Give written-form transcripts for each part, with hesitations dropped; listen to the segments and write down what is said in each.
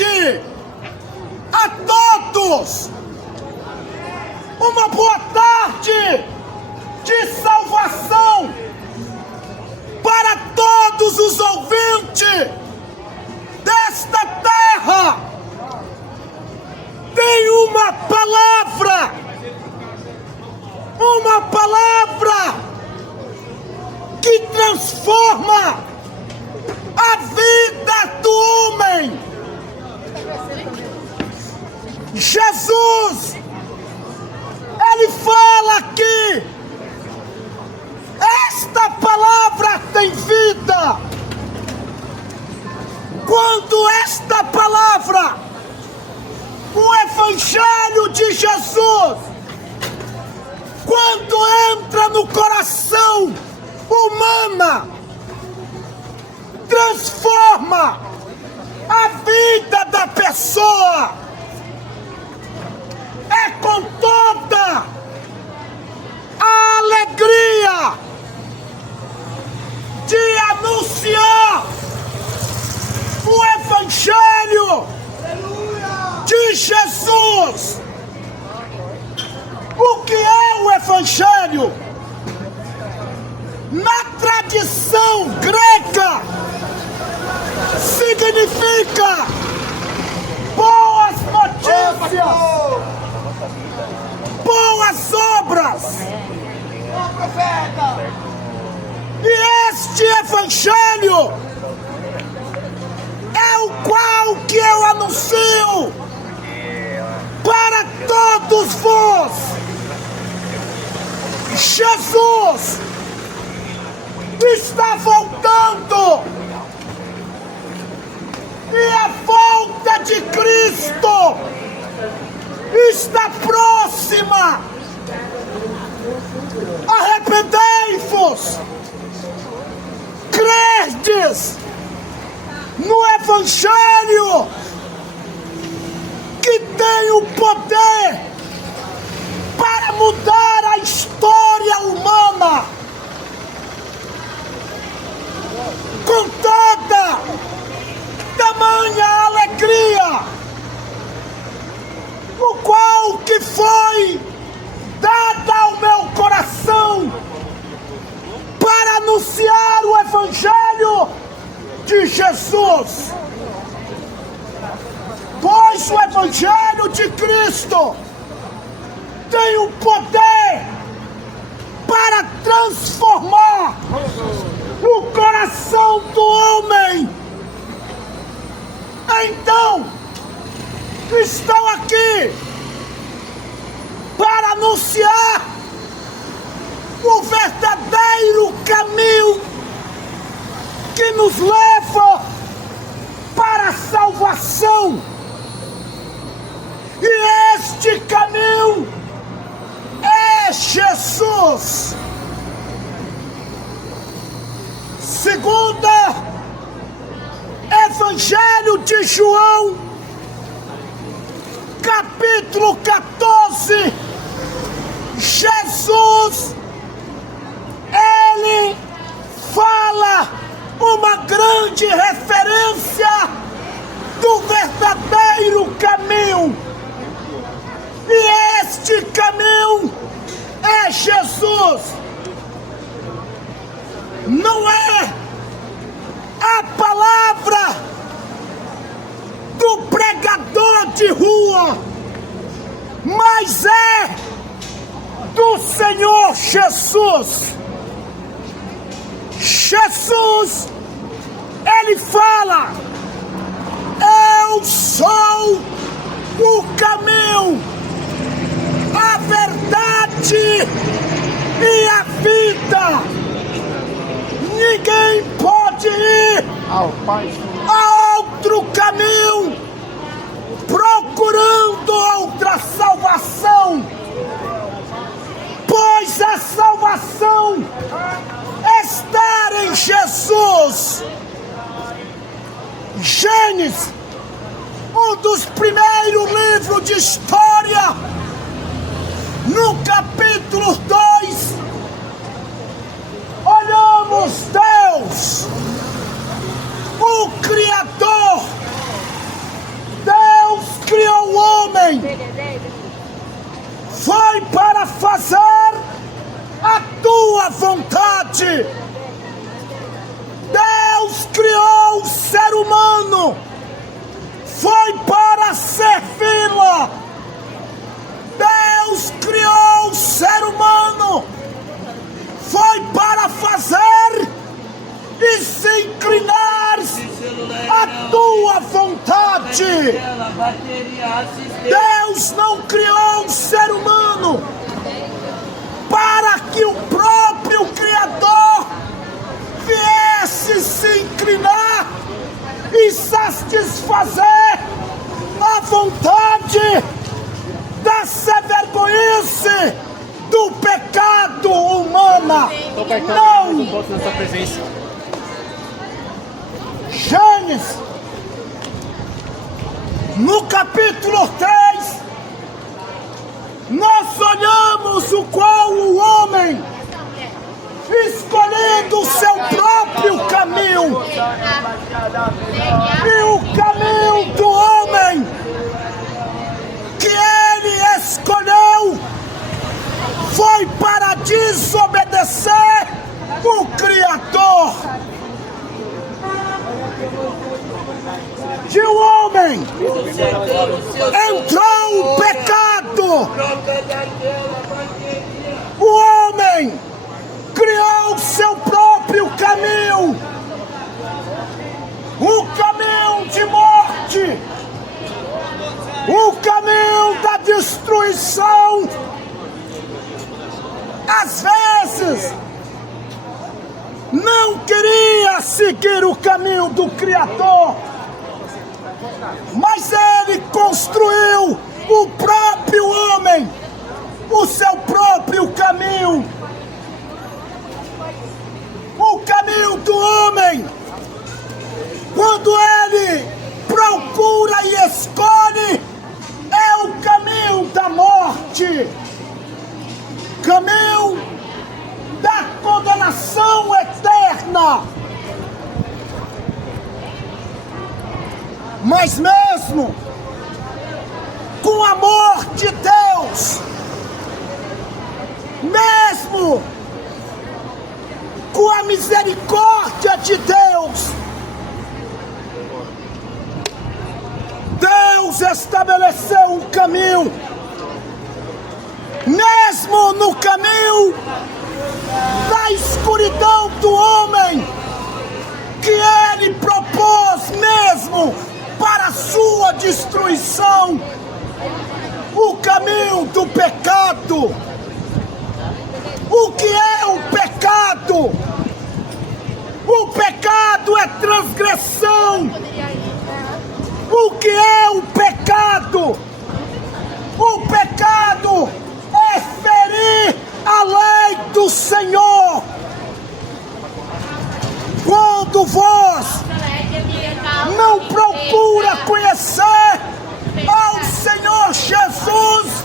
tarde a todos. Uma boa tarde de salvação para todos os ouvintes desta terra. Tem uma palavra que transforma a vida do homem. Jesus, ele fala aqui, esta palavra tem vida. Quando esta palavra, o Evangelho de Jesus, quando entra no coração humano, transforma a vida da pessoa. É com toda a alegria de anunciar o Evangelho de Jesus. O que é o Evangelho? Na tradição grega, significa boas notícias, boas obras. E este Evangelho é o qual que eu anuncio para todos vós. Jesus está voltando, e a volta de Cristo está próxima. Arrependei-vos, credes no Evangelho que tem o poder para mudar a história humana. Com toda tamanha alegria, o qual que foi dada ao meu coração para anunciar o Evangelho de Jesus. Pois o Evangelho de Cristo tem o poder para transformar o coração do homem. Então, estou aqui para anunciar o verdadeiro caminho que nos leva para a salvação. E este caminho é Jesus. Segunda Evangelho de João, capítulo 14, Jesus, ele fala uma grande referência do verdadeiro caminho. E este caminho é Jesus. Não é a palavra do pregador de rua, mas é do Senhor Jesus. Jesus, ele fala: eu sou o caminho, a verdade e a vida. Ninguém pode ir a outro caminho procurando outra salvação, pois a salvação está em Jesus. Gênesis, um dos primeiros livros de história, no capítulo 2, olhamos Deus, o Criador, homem foi para fazer a tua vontade. Deus criou o ser humano, foi para servi-la. Deus criou o ser humano, foi para fazer e se inclinar à tua vontade. Deus não criou o ser humano para que o próprio Criador viesse se inclinar e satisfazer a vontade da severgoice do pecado humano. Não! Gênesis, no capítulo 3, nós olhamos o qual o homem, escolhendo o seu próprio caminho, e o caminho do homem que ele escolheu foi para desobedecer o Criador. De um homem entrou o pecado. O homem criou seu próprio caminho, o caminho de morte, o caminho da destruição. Às vezes não queria seguir o caminho do Criador, mas ele construiu o próprio homem, o seu próprio caminho. O caminho do homem, quando ele procura e escolhe, é o caminho da morte, caminho da condenação eterna. Mas mesmo com o amor de Deus, mesmo com a misericórdia de Deus, Deus estabeleceu um caminho. Mesmo no caminho da escuridão do homem, que ele propôs mesmo para a sua destruição, o caminho do pecado. O que é o pecado? O pecado é transgressão. O que é o pecado? O pecado é ferir a lei do Senhor. Quando vós não procura conhecer ao Senhor Jesus,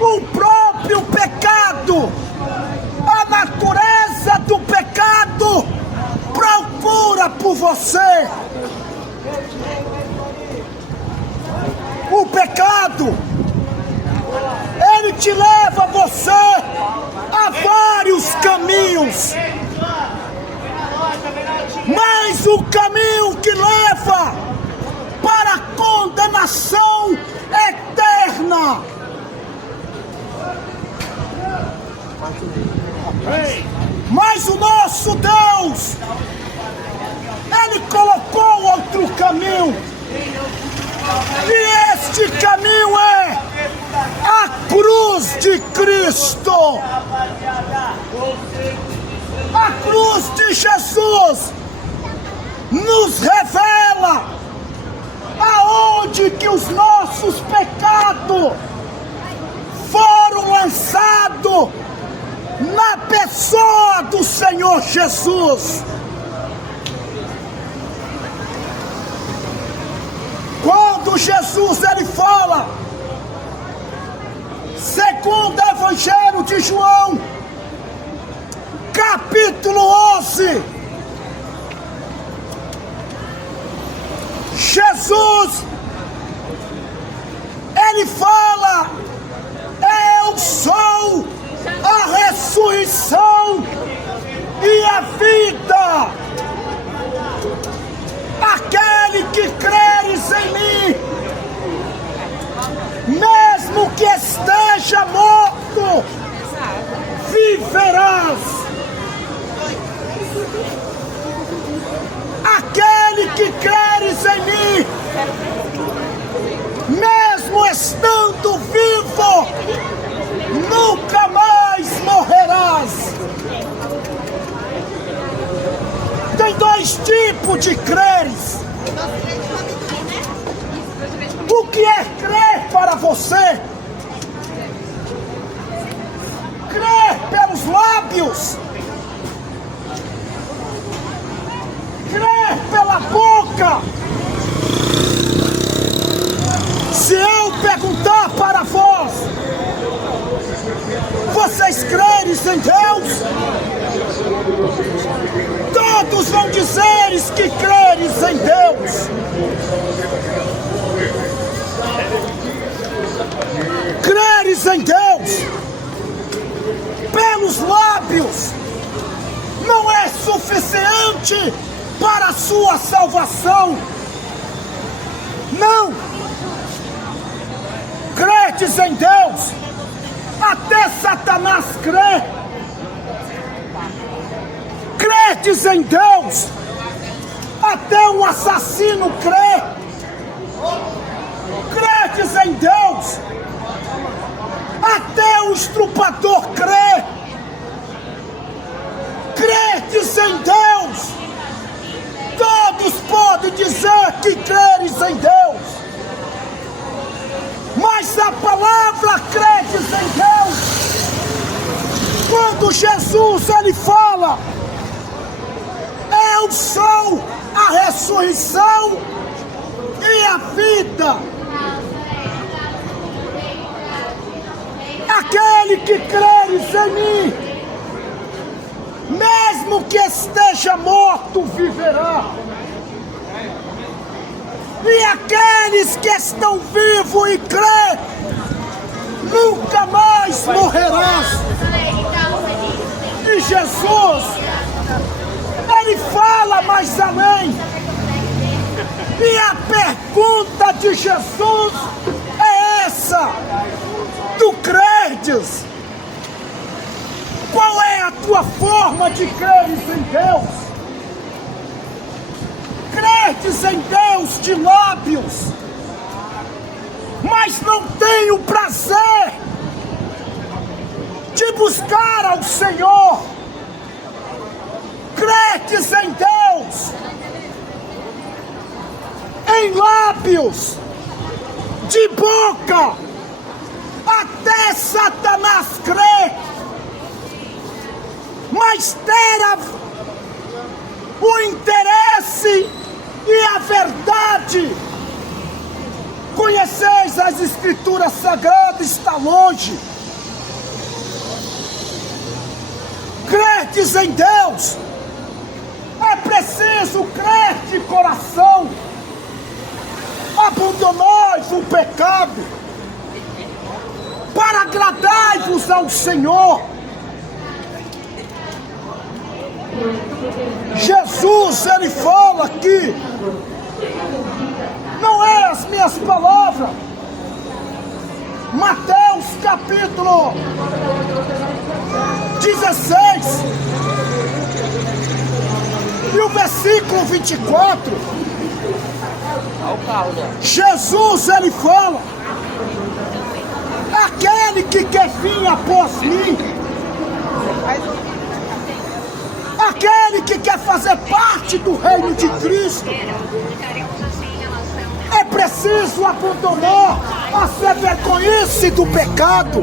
o próprio pecado, a natureza do pecado procura por você. O pecado, ele te leva você a vários caminhos, mas o caminho que leva para a condenação eterna. Mas o nosso Deus, ele colocou outro caminho, e este caminho é a cruz de Cristo. A cruz de Jesus nos revela aonde que os nossos pecados foram lançados na pessoa do Senhor Jesus. Quando Jesus ele fala, segundo o Evangelho de João, capítulo 11, Jesus morrerás. Aquele que creres em mim, mesmo estando vivo, nunca mais morrerás. Tem dois tipos de creres. O que é crer para você? Crer pelos lábios, crer pela boca. Se eu perguntar para vós, vocês creres em Deus? Todos vão dizer que creres em Deus. Creres em Deus pelos lábios não é suficiente para a sua salvação. Não. Credes em Deus, até Satanás crê. Credes em Deus, até um assassino crê. Credes em Deus, até o estrupador crê. Credes em Deus, todos podem dizer que creres em Deus, mas a palavra credes em Deus, quando Jesus ele fala: eu sou a ressurreição e a vida. Aquele que creres em mim, mesmo que esteja morto, viverá. E aqueles que estão vivos e crê, nunca mais morrerás. E Jesus, ele fala mais além. E a pergunta de Jesus é essa: tu credes? Qual é a tua forma de creres em Deus? Credes em Deus de lábios, mas não tem o prazer de buscar ao Senhor. Credes em Deus em lábios, de boca, até Satanás crê, mas ter o interesse e a verdade. Conheceis as Escrituras Sagradas, está longe. Credes em Deus, é preciso crer de coração. Abandonai-vos o pecado, para agradai-vos ao Senhor. Jesus, ele fala aqui, não é as minhas palavras. Mateus capítulo 16 e o versículo 24. Jesus, ele fala: aquele que quer vir após mim, aquele que quer fazer parte do reino de Cristo, é preciso abandonar a vergonhice do pecado,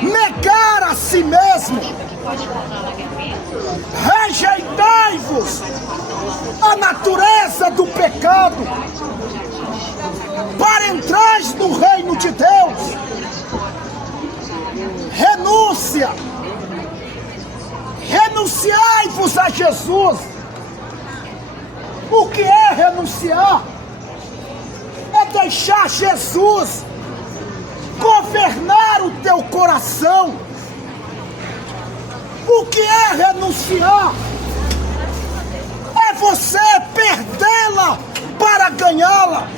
negar a si mesmo, rejeitai-vos a natureza do pecado, para entrar no reino de Deus. Renúncia. Renunciai-vos a Jesus. O que é renunciar? É deixar Jesus governar o teu coração. O que é renunciar? É você perdê-la para ganhá-la.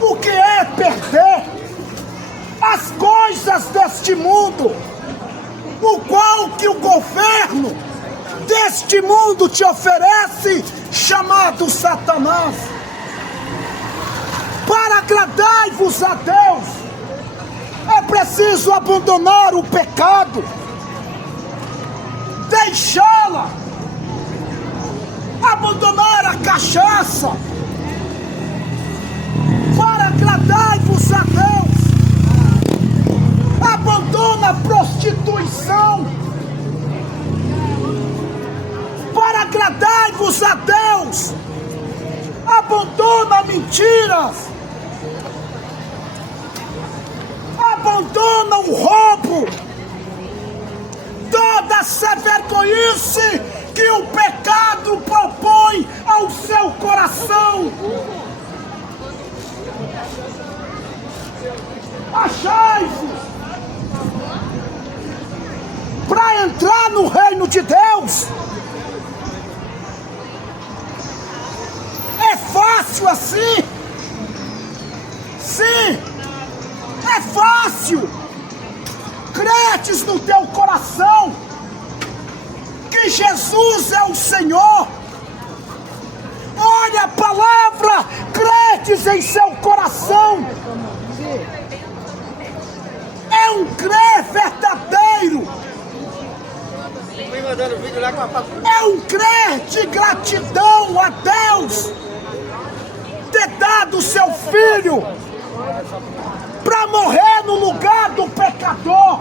O que é perder? As coisas deste mundo. o qual que o governo deste mundo te oferece, chamado Satanás. Para agradar-vos a Deus, é preciso abandonar o pecado, deixá-la, abandonar a cachaça. Para agradar-vos a Deus, abandona a prostituição. Para agradar-vos a Deus, abandona mentiras, abandona o roubo, toda essa vergonhice que o pecado propõe ao seu coração. Achai-vos para entrar no reino de Deus. É fácil assim? Sim, é fácil. Credes no teu coração que Jesus é o Senhor. Olha a palavra, credes em seu coração. É um crer verdadeiro. É um crer de gratidão a Deus ter dado seu filho para morrer no lugar do pecador.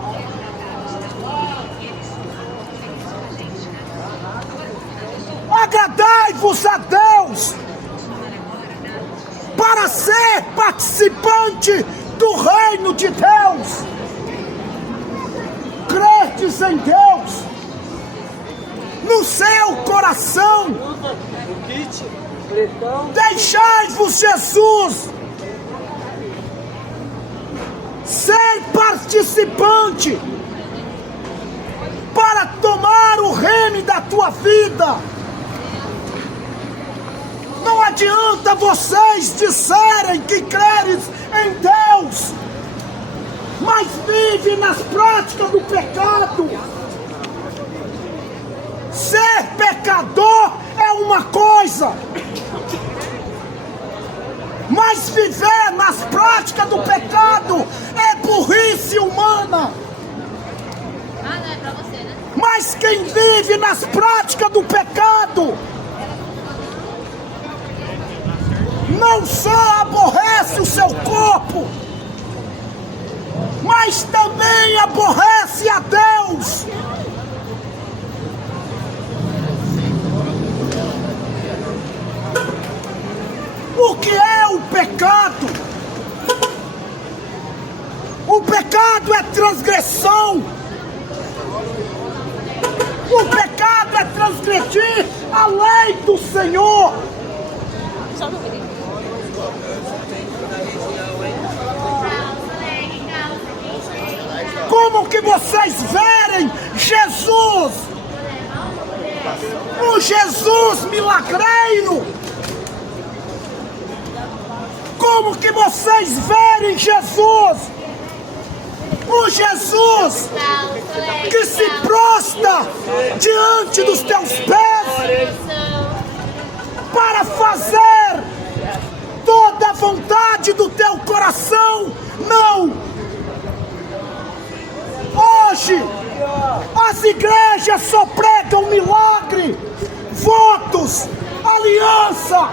Agradai-vos a Deus para ser participante do reino de Deus. Credes em Deus no seu coração. Deixai-vos Jesus ser participante para tomar o reino da tua vida. Não adianta vocês disserem que creres em Deus, mas vive nas práticas do pecado. Ser pecador é uma coisa, mas viver nas práticas do pecado é burrice humana. Não é pra você, né? Mas quem vive nas práticas do pecado não só aborrece o seu corpo, mas também aborrece a Deus. O que é o pecado? O pecado é transgressão. O pecado é transgredir a lei do Senhor. Como que vocês verem Jesus, o Jesus milagreiro? Como que vocês verem Jesus, o Jesus que se prostra diante dos teus pés para fazer toda a vontade do teu coração? Não! Hoje, as igrejas só pregam milagre, votos, aliança.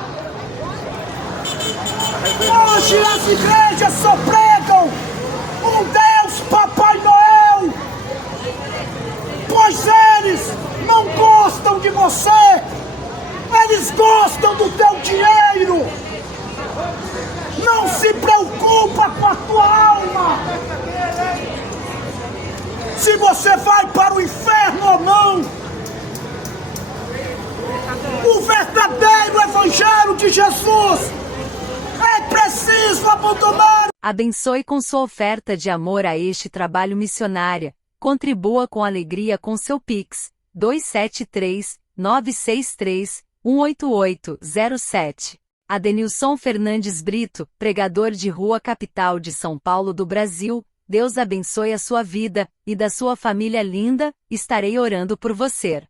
Hoje as igrejas só pregam um Deus Papai Noel, pois eles não gostam de você, eles gostam do teu dinheiro. Não se preocupa com a tua alma, se você vai para o inferno ou não. O verdadeiro evangelho de Jesus é preciso abandonar. Abençoe com sua oferta de amor a este trabalho missionário. Contribua com alegria com seu Pix, 273-963-18807. Adenilson Fernandes Brito, pregador de Rua Capital de São Paulo do Brasil, Deus abençoe a sua vida, e da sua família linda, estarei orando por você.